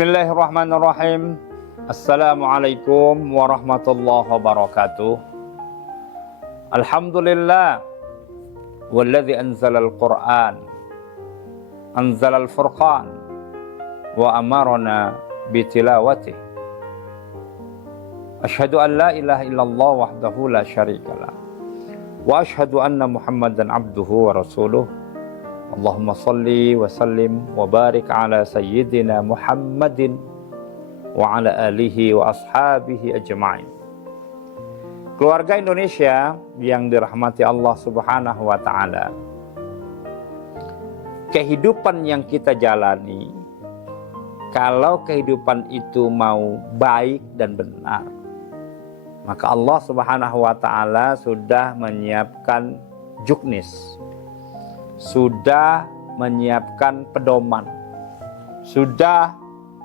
Bismillahirrahmanirrahim. Assalamualaikum warahmatullahi wabarakatuh. Alhamdulillah walladzi anzalal Qur'an anzalal furqan wa amarna bitilawatih. Asyhadu an la ilaha illallah wahdahu la syarikalah wa asyhadu anna Muhammadan abduhu wa rasuluh. Allahumma salli wa sallim wa barik ala sayyidina Muhammadin wa ala alihi wa ashabihi ajma'in. Keluarga Indonesia yang dirahmati Allah Subhanahu wa ta'ala, kehidupan yang kita jalani, kalau kehidupan itu mau baik dan benar, maka Allah Subhanahu wa ta'ala sudah menyiapkan juknis, sudah menyiapkan pedoman, sudah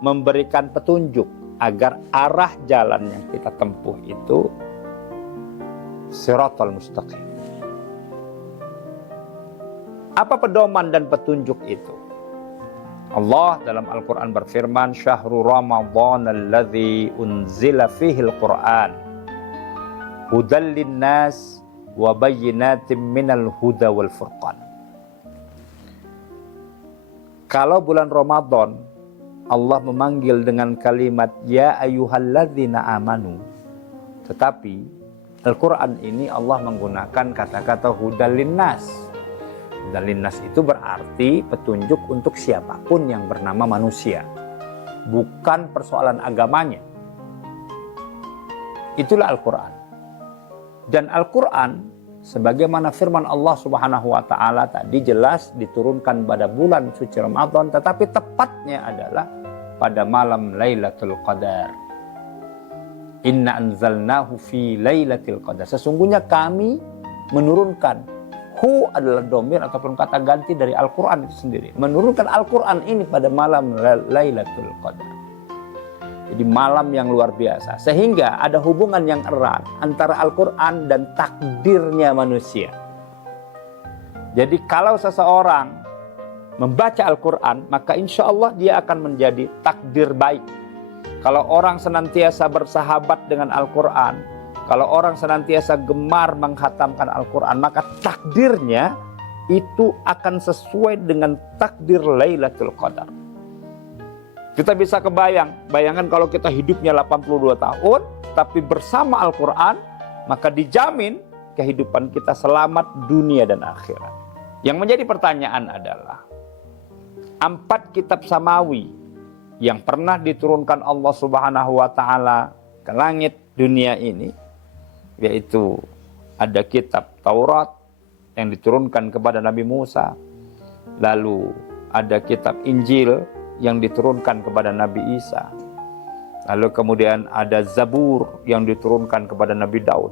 memberikan petunjuk agar arah jalan yang kita tempuh itu Shiratal Mustaqim. Apa pedoman dan petunjuk itu? Allah dalam Al-Quran berfirman, Syahrul Ramadhan alladzi unzila fihil Quran hudal linnas wa bayyinatim minal huda wal furqan. Kalau bulan Ramadan, Allah memanggil dengan kalimat Ya ayyuhalladzina amanu. Tetapi Al-Quran ini Allah menggunakan kata-kata hudal linnas. Hudal linnas itu berarti petunjuk untuk siapapun yang bernama manusia, bukan persoalan agamanya. Itulah Al-Quran. Dan Al-Quran sebagaimana firman Allah Subhanahu wa ta'ala tadi jelas diturunkan pada bulan suci Ramadan, tetapi tepatnya adalah pada malam Lailatul Qadar. Inna anzalnahu fi Lailatul Qadar. Sesungguhnya kami menurunkan, hu adalah domir ataupun kata ganti dari Al-Quran itu sendiri. Menurunkan Al-Quran ini pada malam Lailatul Qadar. Jadi malam yang luar biasa. Sehingga ada hubungan yang erat antara Al-Quran dan takdirnya manusia. Jadi kalau seseorang membaca Al-Quran, maka insya Allah dia akan menjadi takdir baik. Kalau orang senantiasa bersahabat dengan Al-Quran, kalau orang senantiasa gemar menghatamkan Al-Quran, maka takdirnya itu akan sesuai dengan takdir Lailatul Qadar. Kita bisa bayangkan kalau kita hidupnya 82 tahun, tapi bersama Al-Quran, maka dijamin kehidupan kita selamat dunia dan akhirat. Yang menjadi pertanyaan adalah, 4 kitab samawi yang pernah diturunkan Allah Subhanahu wa ta'ala ke langit dunia ini, yaitu ada kitab Taurat yang diturunkan kepada Nabi Musa, lalu ada kitab Injil yang diturunkan kepada Nabi Isa, lalu kemudian ada Zabur yang diturunkan kepada Nabi Daud,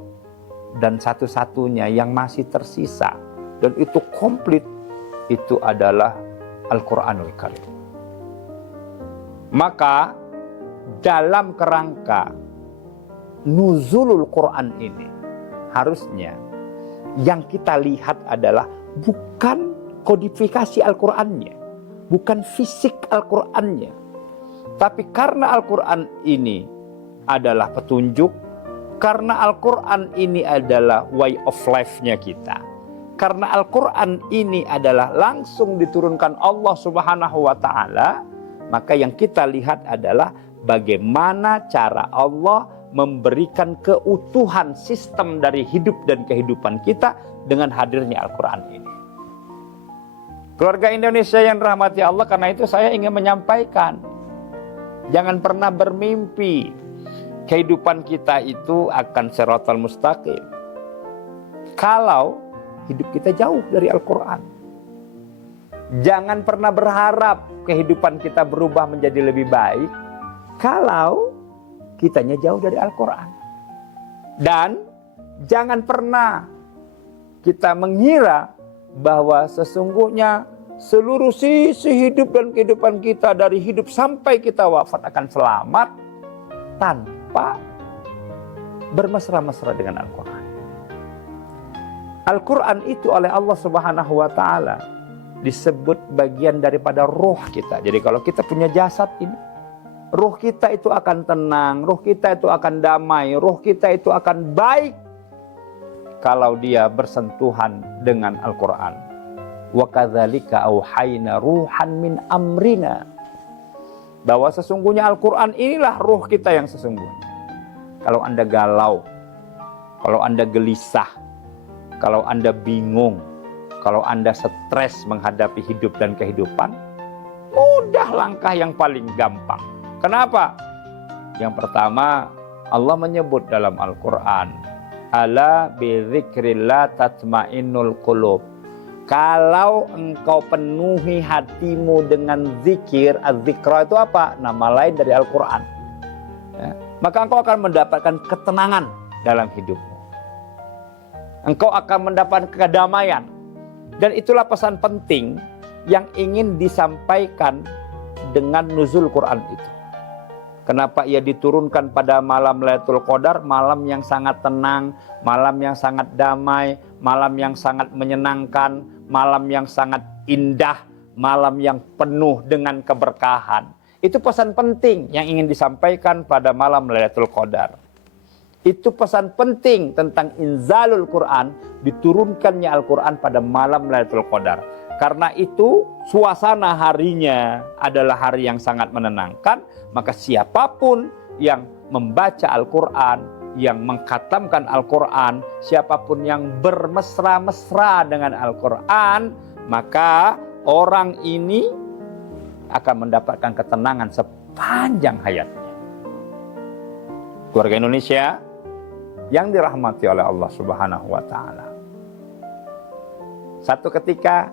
dan satu-satunya yang masih tersisa dan itu komplit itu adalah Al-Quranul Karim. Maka dalam kerangka nuzulul Quran ini, harusnya yang kita lihat adalah bukan kodifikasi Al-Qurannya, bukan fisik Al-Qurannya, tapi karena Al-Quran ini adalah petunjuk, karena Al-Quran ini adalah way of life-nya kita, karena Al-Quran ini adalah langsung diturunkan Allah Subhanahu wa ta'ala, maka yang kita lihat adalah bagaimana cara Allah memberikan keutuhan sistem dari hidup dan kehidupan kita dengan hadirnya Al-Quran ini. Keluarga Indonesia yang dirahmati Allah, karena itu saya ingin menyampaikan, jangan pernah bermimpi kehidupan kita itu akan Shiratal Mustaqim kalau hidup kita jauh dari Al-Quran. Jangan pernah berharap kehidupan kita berubah menjadi lebih baik kalau kitanya jauh dari Al-Quran. Dan jangan pernah kita mengira bahwa sesungguhnya seluruh sisi hidup dan kehidupan kita dari hidup sampai kita wafat akan selamat tanpa bermesra-mesra dengan Al-Quran. Al-Quran itu oleh Allah Subhanahu wa ta'ala disebut bagian daripada roh kita. Jadi kalau kita punya jasad ini, ruh kita itu akan tenang, ruh kita itu akan damai, ruh kita itu akan baik kalau dia bersentuhan dengan Al-Quran. Wa kadzalika auhayna ruhan min amrina. Bahwa sesungguhnya Al-Quran inilah ruh kita yang sesungguhnya. Kalau Anda galau, kalau Anda gelisah, kalau Anda bingung, kalau Anda stres menghadapi hidup dan kehidupan, mudah langkah yang paling gampang. Kenapa? Yang pertama, Allah menyebut dalam Al-Quran, ala bidzikrillah tatmainnul qulub. Kalau engkau penuhi hatimu dengan zikir, az-zikra itu apa? Nama lain dari Al-Quran. Ya, maka engkau akan mendapatkan ketenangan dalam hidupmu. Engkau akan mendapatkan kedamaian. Dan itulah pesan penting yang ingin disampaikan dengan nuzul Quran itu. Kenapa ia diturunkan pada malam Lailatul Qadar, malam yang sangat tenang, malam yang sangat damai, malam yang sangat menyenangkan, malam yang sangat indah, malam yang penuh dengan keberkahan. Itu pesan penting yang ingin disampaikan pada malam Lailatul Qadar. Itu pesan penting tentang inzalul Quran, diturunkannya Al-Quran pada malam Lailatul Qadar. Karena itu suasana harinya adalah hari yang sangat menenangkan, maka siapapun yang membaca Al-Quran, yang mengkhatamkan Al-Quran, siapapun yang bermesra-mesra dengan Al-Quran, maka orang ini akan mendapatkan ketenangan sepanjang hayatnya. Keluarga Indonesia yang dirahmati oleh Allah Subhanahu wa Ta'ala. Satu ketika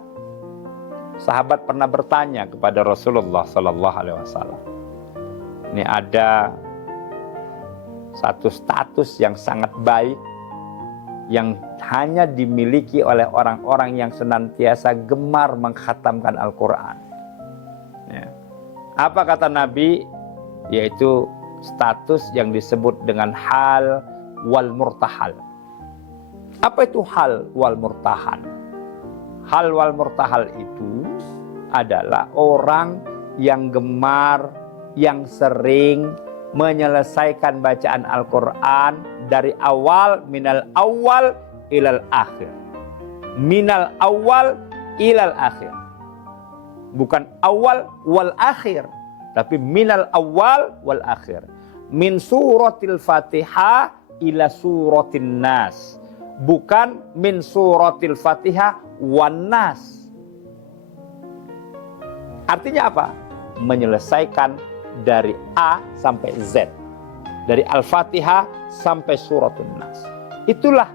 sahabat pernah bertanya kepada Rasulullah Sallallahu Alaihi Wasallam, ini ada satu status yang sangat baik yang hanya dimiliki oleh orang-orang yang senantiasa gemar mengkhatamkan Al-Quran. Ya. Apa kata Nabi? Yaitu status yang disebut dengan hal wal murtahal. Apa itu hal wal murtahal? Hal wal murtahal itu adalah orang yang gemar, yang sering menyelesaikan bacaan Al-Quran dari awal, minal awal ilal akhir. Minal awal ilal akhir. Bukan awal wal akhir, tapi minal awal wal akhir. Min suratil Fatihah ila suratin nas. Bukan min suratil Fatihah wan nas. Artinya apa? Menyelesaikan dari A sampai Z. Dari Al-Fatihah sampai suratun nas. Itulah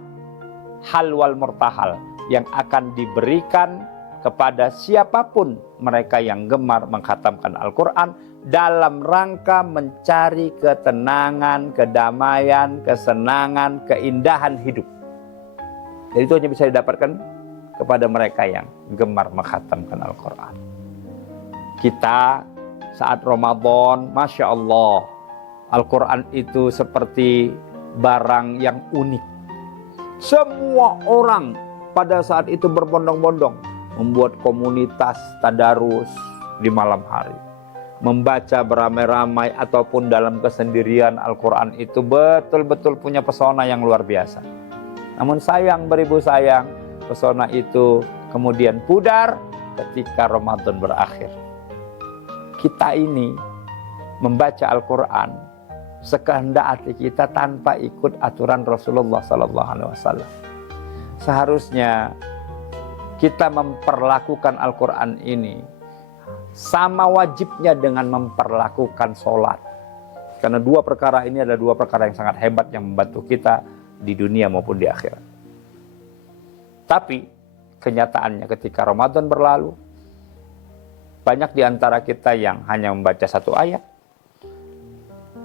hal wal murtahal yang akan diberikan kepada siapapun mereka yang gemar mengkhatamkan Al-Quran dalam rangka mencari ketenangan, kedamaian, kesenangan, keindahan hidup. Jadi itu hanya bisa didapatkan kepada mereka yang gemar mengkhatamkan Al-Quran. Kita saat Ramadan, Masya Allah, Al-Quran itu seperti barang yang unik. Semua orang pada saat itu berbondong-bondong membuat komunitas tadarus di malam hari. Membaca beramai-ramai ataupun dalam kesendirian, Al-Quran itu betul-betul punya pesona yang luar biasa. Namun sayang beribu sayang, pesona itu kemudian pudar ketika Ramadan berakhir. Kita ini membaca Al-Quran sekehendak hati kita tanpa ikut aturan Rasulullah SAW. Seharusnya kita memperlakukan Al-Quran ini sama wajibnya dengan memperlakukan sholat. Karena dua perkara ini adalah dua perkara yang sangat hebat yang membantu kita di dunia maupun di akhirat. Tapi kenyataannya ketika Ramadan berlalu, banyak di antara kita yang hanya membaca satu ayat,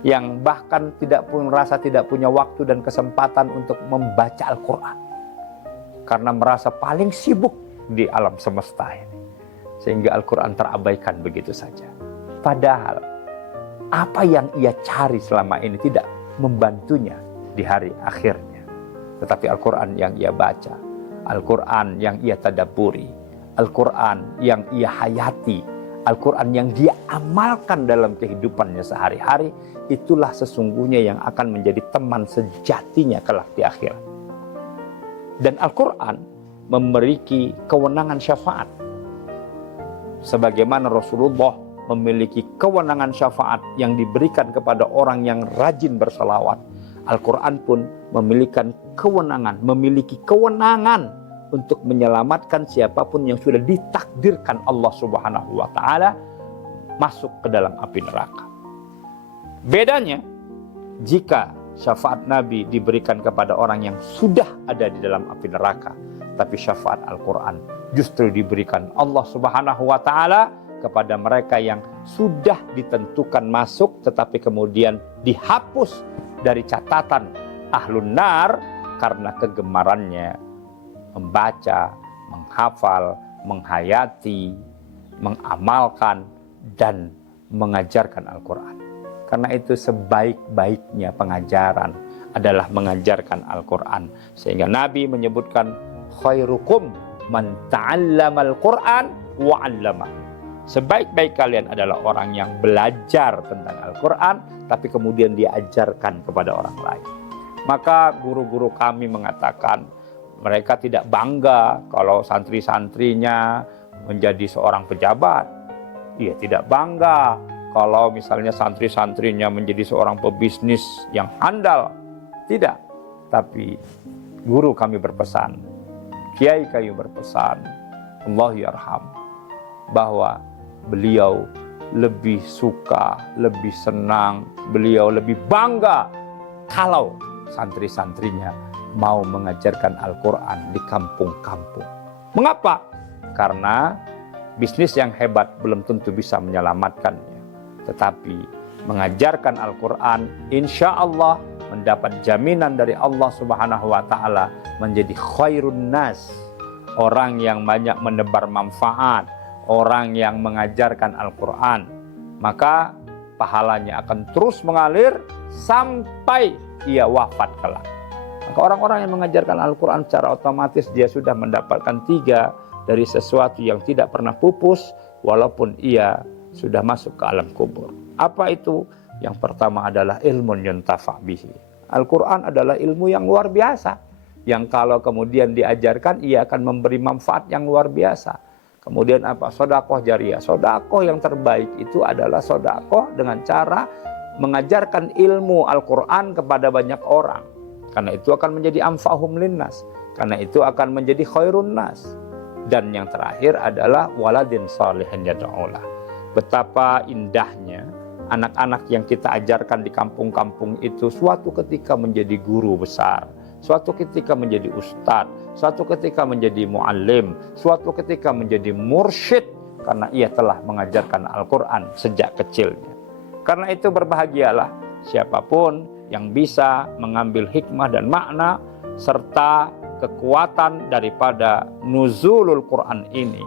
yang bahkan merasa tidak punya waktu dan kesempatan untuk membaca Al-Quran. Karena merasa paling sibuk di alam semesta ini. Sehingga Al-Quran terabaikan begitu saja. Padahal apa yang ia cari selama ini tidak membantunya di hari akhirnya. Tetapi Al-Quran yang ia baca, Al-Quran yang ia tadabburi, Al-Quran yang ia hayati, Al-Quran yang dia amalkan dalam kehidupannya sehari-hari, itulah sesungguhnya yang akan menjadi teman sejatinya kelak di akhirat. Dan Al-Quran memiliki kewenangan syafaat. Sebagaimana Rasulullah memiliki kewenangan syafaat yang diberikan kepada orang yang rajin berselawat, Al-Quran pun memiliki kewenangan untuk menyelamatkan siapapun yang sudah ditakdirkan Allah Subhanahu wa Ta'ala masuk ke dalam api neraka. Bedanya, jika syafaat Nabi diberikan kepada orang yang sudah ada di dalam api neraka, tapi syafaat Al-Quran justru diberikan Allah Subhanahu wa Ta'ala kepada mereka yang sudah ditentukan masuk, tetapi kemudian dihapus dari catatan ahlun nar karena kegemarannya membaca, menghafal, menghayati, mengamalkan, dan mengajarkan Al-Quran. Karena itu sebaik-baiknya pengajaran adalah mengajarkan Al-Quran. Sehingga Nabi menyebutkan, khairukum man ta'allamal Quran wa 'allamahu. Sebaik-baik kalian adalah orang yang belajar tentang Al-Quran, tapi kemudian diajarkan kepada orang lain. Maka guru-guru kami mengatakan, mereka tidak bangga kalau santri-santrinya menjadi seorang pejabat. Ia tidak bangga kalau misalnya santri-santrinya menjadi seorang pebisnis yang handal. Tidak. Tapi guru kami berpesan, kiai kami berpesan, Allah yarham, bahwa beliau lebih suka, lebih senang, beliau lebih bangga kalau santri-santrinya mau mengajarkan Al-Quran di kampung-kampung. Mengapa? Karena bisnis yang hebat belum tentu bisa menyelamatkannya. Tetapi mengajarkan Al-Quran, insya Allah mendapat jaminan dari Allah Subhanahu wa Ta'ala menjadi khairun nas, orang yang banyak menebar manfaat, orang yang mengajarkan Al-Quran. Maka pahalanya akan terus mengalir sampai ia wafat kelak. Maka orang-orang yang mengajarkan Al-Quran secara otomatis dia sudah mendapatkan 3 dari sesuatu yang tidak pernah pupus walaupun ia sudah masuk ke alam kubur. Apa itu? Yang pertama adalah ilmun yuntafa' bihi. Al-Quran adalah ilmu yang luar biasa, yang kalau kemudian diajarkan ia akan memberi manfaat yang luar biasa. Kemudian apa? Sodakoh jariyah. Sodakoh yang terbaik itu adalah sodakoh dengan cara mengajarkan ilmu Al-Quran kepada banyak orang. Karena itu akan menjadi anfa'hum linnas. Karena itu akan menjadi khairun nas. Dan yang terakhir adalah waladin salihin yad'ulah. Betapa indahnya anak-anak yang kita ajarkan di kampung-kampung itu suatu ketika menjadi guru besar, suatu ketika menjadi ustadz, suatu ketika menjadi muallim, suatu ketika menjadi mursyid karena ia telah mengajarkan Al-Quran sejak kecilnya. Karena itu berbahagialah siapapun yang bisa mengambil hikmah dan makna serta kekuatan daripada nuzulul Quran ini.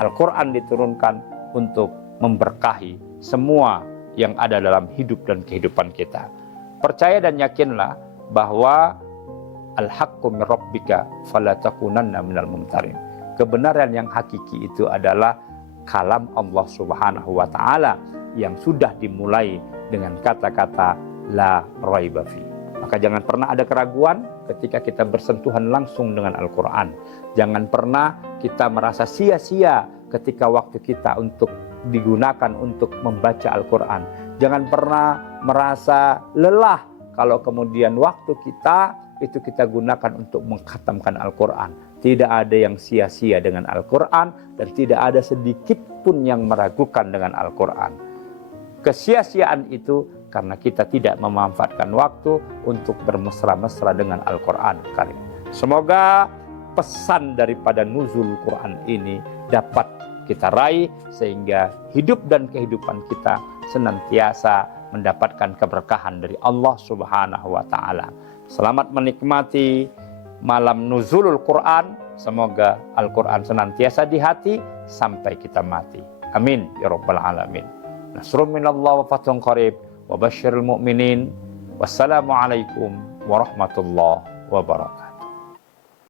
Al-Quran diturunkan untuk memberkahi semua yang ada dalam hidup dan kehidupan kita. Percaya dan yakinlah bahwa al-haqqu min rabbika fala takunanna minal mumtarin. Kebenaran yang hakiki itu adalah kalam Allah Subhanahu wa taala yang sudah dimulai dengan kata-kata la raiba fi. Maka jangan pernah ada keraguan ketika kita bersentuhan langsung dengan Al-Quran. Jangan pernah kita merasa sia-sia ketika waktu kita untuk digunakan untuk membaca Al-Quran. Jangan pernah merasa lelah kalau kemudian waktu kita itu kita gunakan untuk mengkhatamkan Al-Quran. Tidak ada yang sia-sia dengan Al-Quran dan tidak ada sedikit pun yang meragukan dengan Al-Quran. Kesia-siaan itu karena kita tidak memanfaatkan waktu untuk bermesra-mesra dengan Al-Quran Karim. Semoga pesan daripada nuzul Quran ini dapat kita raih sehingga hidup dan kehidupan kita senantiasa mendapatkan keberkahan dari Allah Subhanahu wa taala. Selamat menikmati malam nuzulul Quran. Semoga Al-Quran senantiasa di hati sampai kita mati. Amin ya rabbal alamin. Nasrun minallah wa fathun qarib wa basyiril mu'minin. Wassalamualaikum warahmatullahi wabarakatuh.